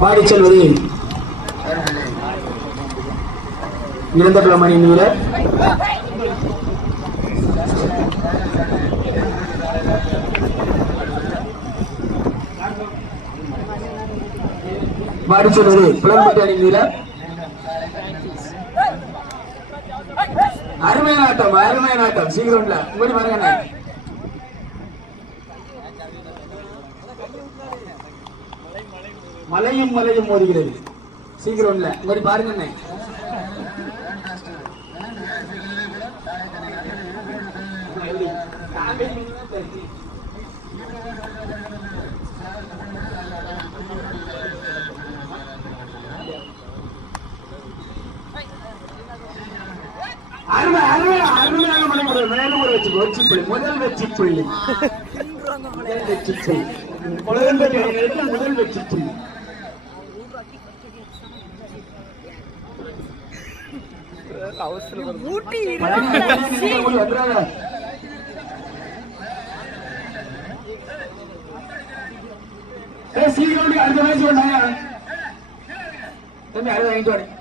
பாடி செல்வது இளந்தகுளம் அணியின் வீரர். பாடி செல்வது புலம்பட்டி அணியின் வீரர். அருமையான ஆட்டம், அருமையான ஆட்டம். சீக்கிரம் இல்ல உங்கடி பாருங்க. மலையும் மலையும் மோதுகிறது. சீக்கிரம் இல்ல உங்கடி பாருங்க. அருமையாக மலை மேலும் ஒரு வெற்றி புள்ளி, முதல் வெற்றி புள்ளி, முதல் வெற்றி புள்ளி, முதல் வெற்றி புள்ளி. சீக்கிரம் அடுத்த மேட்ச் பண்ணாங்க தம்பி, அடுத்த வாங்கிட்டு வாங்க.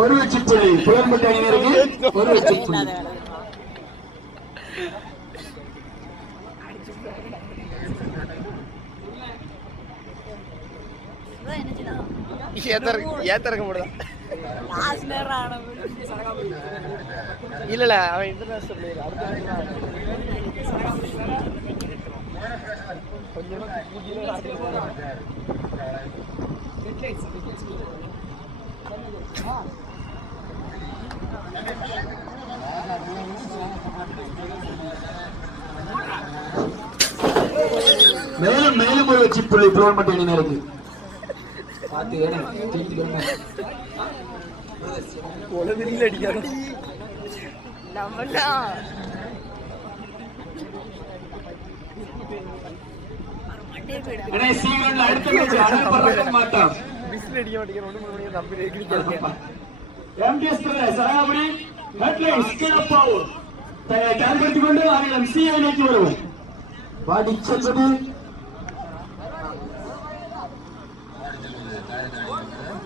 ஒரு வெற்றி புள்ளி புலம்பட்டி அணியினருக்கு, ஒரு வெற்றி புள்ளி. இல்ல அவன் இன்டர்நேஷனல் மேலும் மேலும் ஒரு வெற்றி புள்ளி புலம்பட்டி அணியினருக்கு.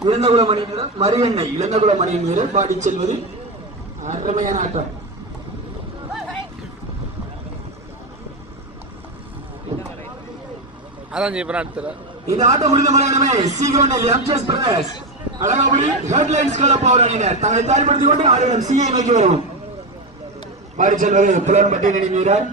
இளந்தகுளம் அணியினர் மரியண்ணை, இளந்தகுளம் அணியின் வீரர் பாடி செல்வது அருமையான ஆட்டம். இந்த ஆட்டம் முடிந்த மலையாளமே சீக்கிரம் MGS Pradesh Alagapuri headlines club அவர் அணியினர் தங்களை தயார்படுத்திக் கொண்டு ஆடுகளம் சிஐ நோக்கி வரும். பாடி செல்வது புலம்பட்டி அணியின் வீரர்.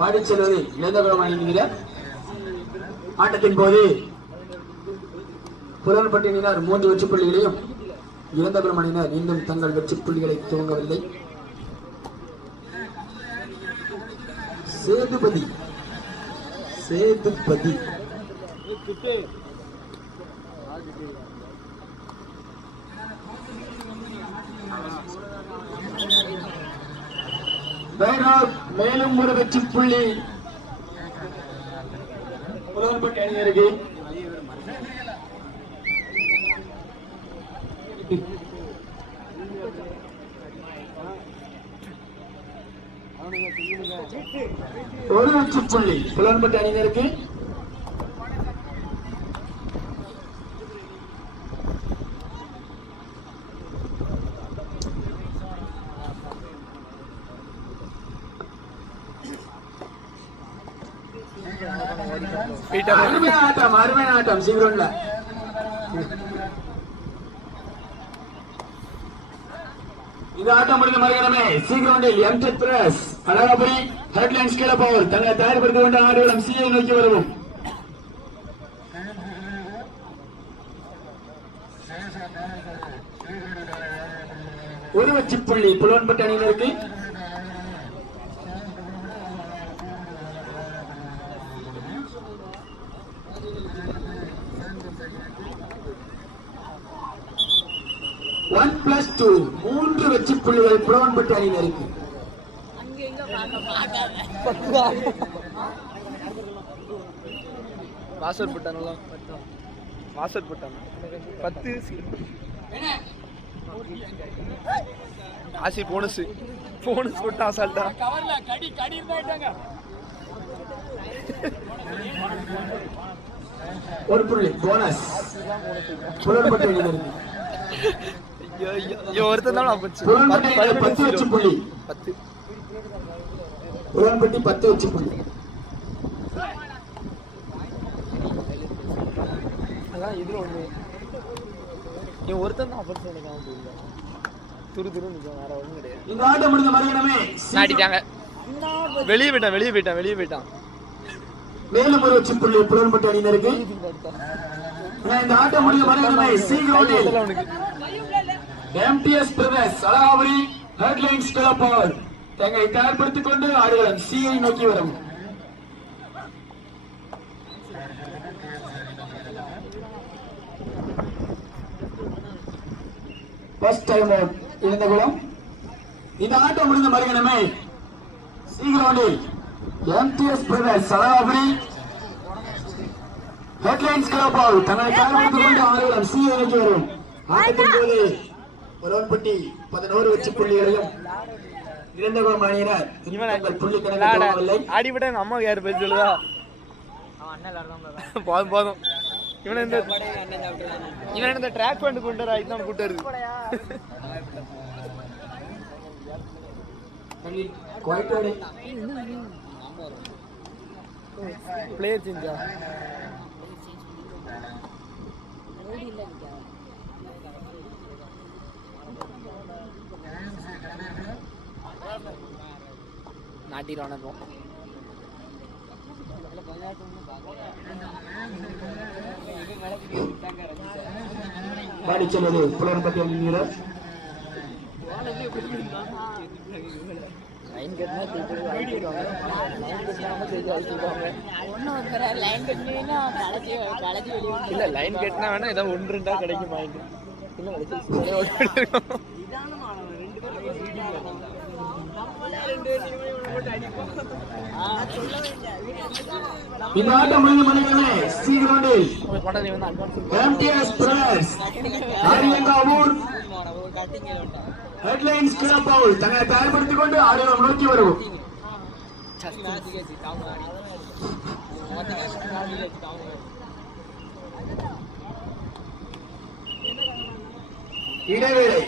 பாடி செல்வது இளந்தகுளம் அணியின் வீரர். ஆட்டத்தின் போது புலன்பட்டியினர் 3 வெற்றி புள்ளிகளையும் இளந்தகுளம் அணியினர் இன்னும் தங்கள் வெற்றி புள்ளிகளை துவங்கவில்லை. சேதுபதி சேதுபதி மேலும் ஒரு வெற்றி புள்ளி புலன்பட்டி அணியினருக்கு. ஒரு வெற்றி புள்ளி புலன்பட்டி அணியினருக்கு. அருமையான ஆட்டம் சீக்கிரம். இந்த ஆட்டம் முடிந்த மறுகணமே சீக்கிரம் MGS press Alagapuri headlines club அவர் தங்களை தயார்படுத்திக் கொண்ட ஆடுகளம் சிஐ நோக்கி வருவோம். ஒரு வெற்றி புள்ளி புலவன்பட்டி அணியினருக்கு. ஒன் பிளஸ் 2 3 வெற்றி புள்ளிகள் புலவன்பட்டி அணியினருக்கு. வாசல் போட்டானுங்களா? வாசல் போட்டானு 10 ஆசி போனஸ் போட்டா அசால்ட்டா. ஒரு புள்ளி போனஸ் புலவன்பட்டி அணியினருக்கு. ஒருத்தன் தான் போச்சு. 10 வெற்றி புள்ளி. 10 புலவன்பட்டி 10 வெற்றி புள்ளி. அதான் இதுல ஒண்ணு இவன் ஒருத்தன் தான் அப்படி நினைக்காம போயிடல. துரு நிற்கும், வேற ஒன்றும் கிடையாது. இந்த ஆட்டம் முடிந்த மறுகணமே நாட்டிட்டாங்க. வெளியே போயிட்டான். மேலும் ஒரு வெற்றி புள்ளி புலவன்பட்டி அணியினருக்கு. இந்த ஆட்டம் முடிந்த மறுகணமே சீக்கிரம் MTS Pradesh Alagapuri headlines club அவர் தங்களை தயார்படுத்திக் கொண்டு ஆடுகளம் சிஐ நோக்கி வரும். ஃபர்ஸ்ட் டைம் அவுட் இருந்தகுளம். இந்த ஆட்டம் முடிந்த மறுகணமே சீக்கிரவண்டில் MTS Pradesh Alagapuri headlines club அவர் தங்களை தயார்படுத்திக் கொண்டு ஆடுகளம் சிஐ நோக்கி வரும். ஆட்டத்தின் போது புலவன்பட்டி 11 வெற்றி புள்ளிகளையும் இரண்டகுளம் அணியினர் புள்ளி கணக்கில் ஆடிவிட்ட எங்க அம்மா யாரு பேர் சொல்லுதா? போதும் இவன் இந்த ட்ராக் பேண்ட் கொண்டு வர இதுதான் கூட்டு வருது. பிளேயர் சேஞ்சா? நாட்டிடுவான பாடி செல்வது புலவன்பட்டி அணியினர். இல்ல லைன் கட்டினா வேணா ஏதாவது 1-2 கிடைக்கும். இந்த ஆட்டம் முடிந்த மணிகளே சீக்கிரவண்டில் MTS Pradesh Ariyankavur headlines club அவர் தங்களை தயார்படுத்திக் கொண்டு ஆடுகளம் நோக்கி வரும். இடைவேளை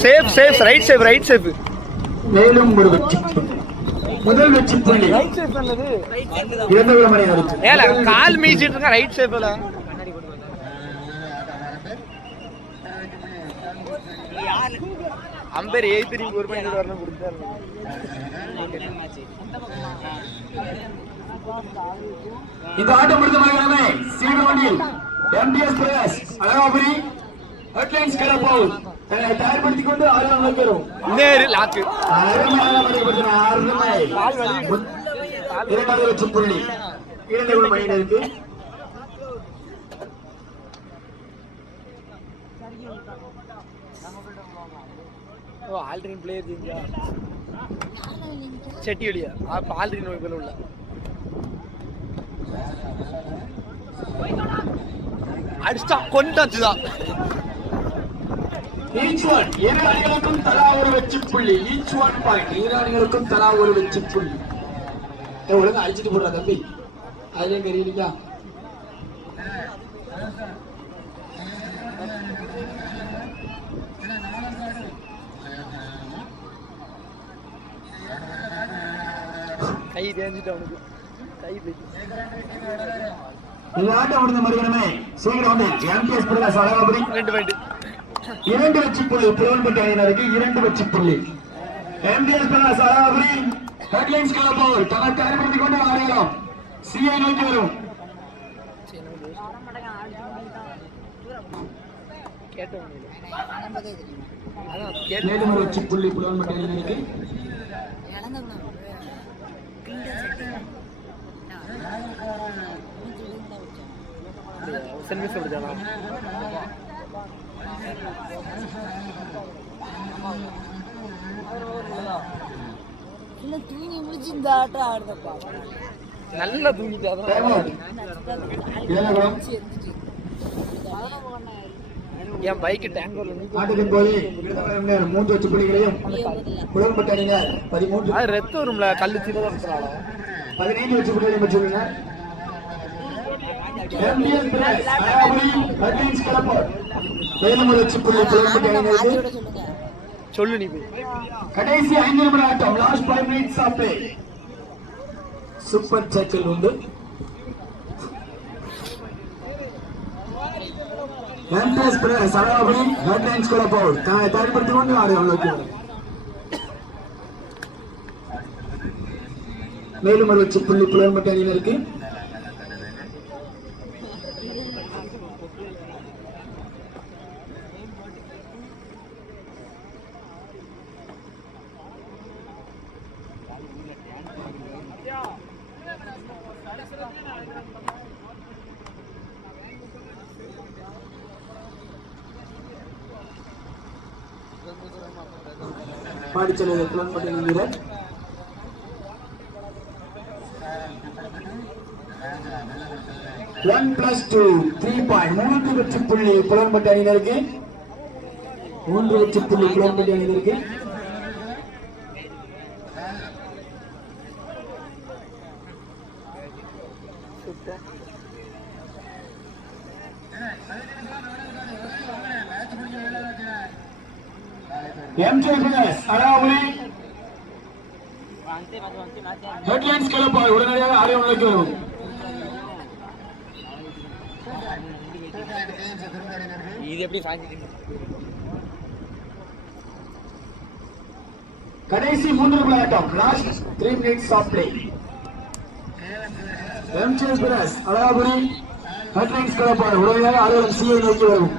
சேஃப் ரைட் சேஃப். மேலும் ஒரு வெற்றி முதல் வெற்றி புள்ளி இரண்டாவது மணியாருக்கு. ஏல கால் மீச்சிட்டு இருக்க ரைட் சேஃப்ல. அம்பேர் 8-3 ஒரு பாயிண்ட் வரணும் கொடுத்தாரு. இந்த ஆட்டம் முடிந்த மணிகளே சீக்கிரவண்டியில் MTS Pradesh Alagapuri headlines club அவர் தங்களை தயார்படுத்திக் கொண்டு ஆடுகளம் நோக்கி வரும். நேரு லாக்கு இரண்டாவது வெற்றி புள்ளி இரண்டாவது மணியினருக்கு. ஆல்ட்ரின் பிளேயர் ஜீஞ்சா செட்டியடியா அப்ப ஆல்ட்ரின் நோய்கள் உள்ள அடிச்சா கொண்டாச்சுதான். ஈச் ஒன் இரு அணிகளுக்கும் தலா ஒரு வெற்றி புள்ளி. ஈச் ஒன் பாயிண்ட் இரு அணிகளுக்கும் தலா ஒரு வெற்றி புள்ளி. ஒழுங்கா அடிச்சுட்டு போடுறா தம்பி, அதுலயும் தெரியலீங்களா? கை தேஞ்சிட்டு அவனுக்கு கை இந்த ஆட்டம் முடிந்த மறுகணமே சீக்கிரம் வந்து எம்டிஎஸ் பிரகாஷ் அழகாபுரி 2 பாயிண்ட் 2 வெற்றி புள்ளி புலவன்பட்டி அணியினருக்கு 2 வெற்றி புள்ளி. MTS Prakash Alagapuri headlines club அவர் தனக்கு தயார்படுத்திக் கொண்டு ஆடுகிறோம். சிஐ நோக்கி வரும். மேலும் ஒரு வெற்றி புள்ளி புலவன்பட்டி அணியினருக்கு. செல்வி சொல்லுதா தூங்கி முடிச்சு இந்த ஆட்டம் ஆடுதப்பா. நல்லா தூங்கிட்டு என் பைக்கு டேங்கர்ல ஆட்டத்தின் போது 3 வெற்றி புள்ளிகளையும் புலவன்பட்டி அணியினர் 13 அது ரத்த வரும்ல கல்லு சின்னதா 15 வெற்றி புள்ளிகளையும் பெற்றுள்ளனர். MTS Prakash Alagapuri headlines club அவர் மேலும் ஒரு வெற்றி புள்ளி புலவன்பட்டி அணியினருக்கு. சொல்லு நீ போய் கடைசி 5 நிமிட ஆட்டம். Last 5 minutes of play. Super cycle உண்டு. MTS Prakash Alagapuri headlines club அவர் தயார்படுத்திக் கொண்டு ஆடுகிறோம். மேலும் ஒரு வெற்றி புள்ளி புலவன்பட்டி அணியினருக்கு. பாடிச்செல்வது புலவன்பட்டி வீரர். One plus 2 3 point. 3 வெற்றி புள்ளி புலவன்பட்டி அணியினருக்கு. 3 வெற்றி புள்ளி புலவன்பட்டி அணியினருக்கு. MTS Prakash Alagapuri headlines club உடனடியாக ஆடியோ நிலைக்கு வரும். இது எப்படி கடைசி 3 நிமிட ஆட்டம். Last 3 minutes of play. MTS Prakash Alagapuri headlines club உடனடியாக ஆடியோ சிஐ நோக்கி வரும்.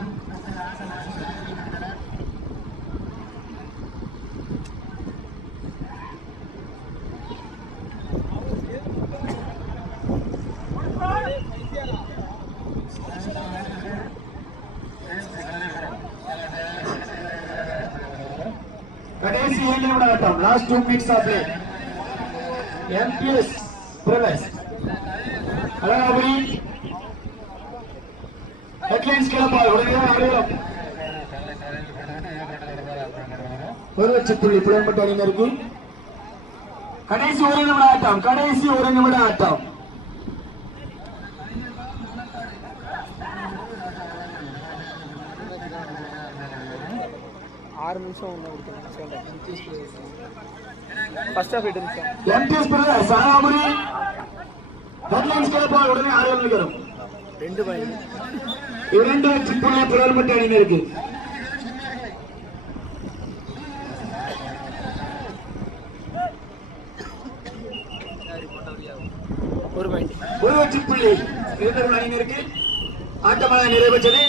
கடைசி 2 நிமிட ஆட்டம். Last 2 minutes of play. MTS Prakash Alagapuri headlines club உடனடியாக ஆடுகிறோம். ஒரு வெற்றி புள்ளி புலவன்பட்டி அணியினருக்கு. கடைசி 1 நிமிட ஆட்டம். கடைசி 1 நிமிட ஆட்டம். ஃபர்ஸ்ட் ஆஃப் 8 நிமிஷம். MTS Prakash Alagapuri headlines club உடனே ஆடியோ நிலைக்கு வரும். 2 பாயிண்ட் 2 வெற்றி புள்ளி புலவன்பட்டி அணியினருக்கு. ஒரு பாயிண்ட் ஒரு வெற்றி புள்ளி அணியினருக்கு. ஆட்டமாக நிறைவேற்றது.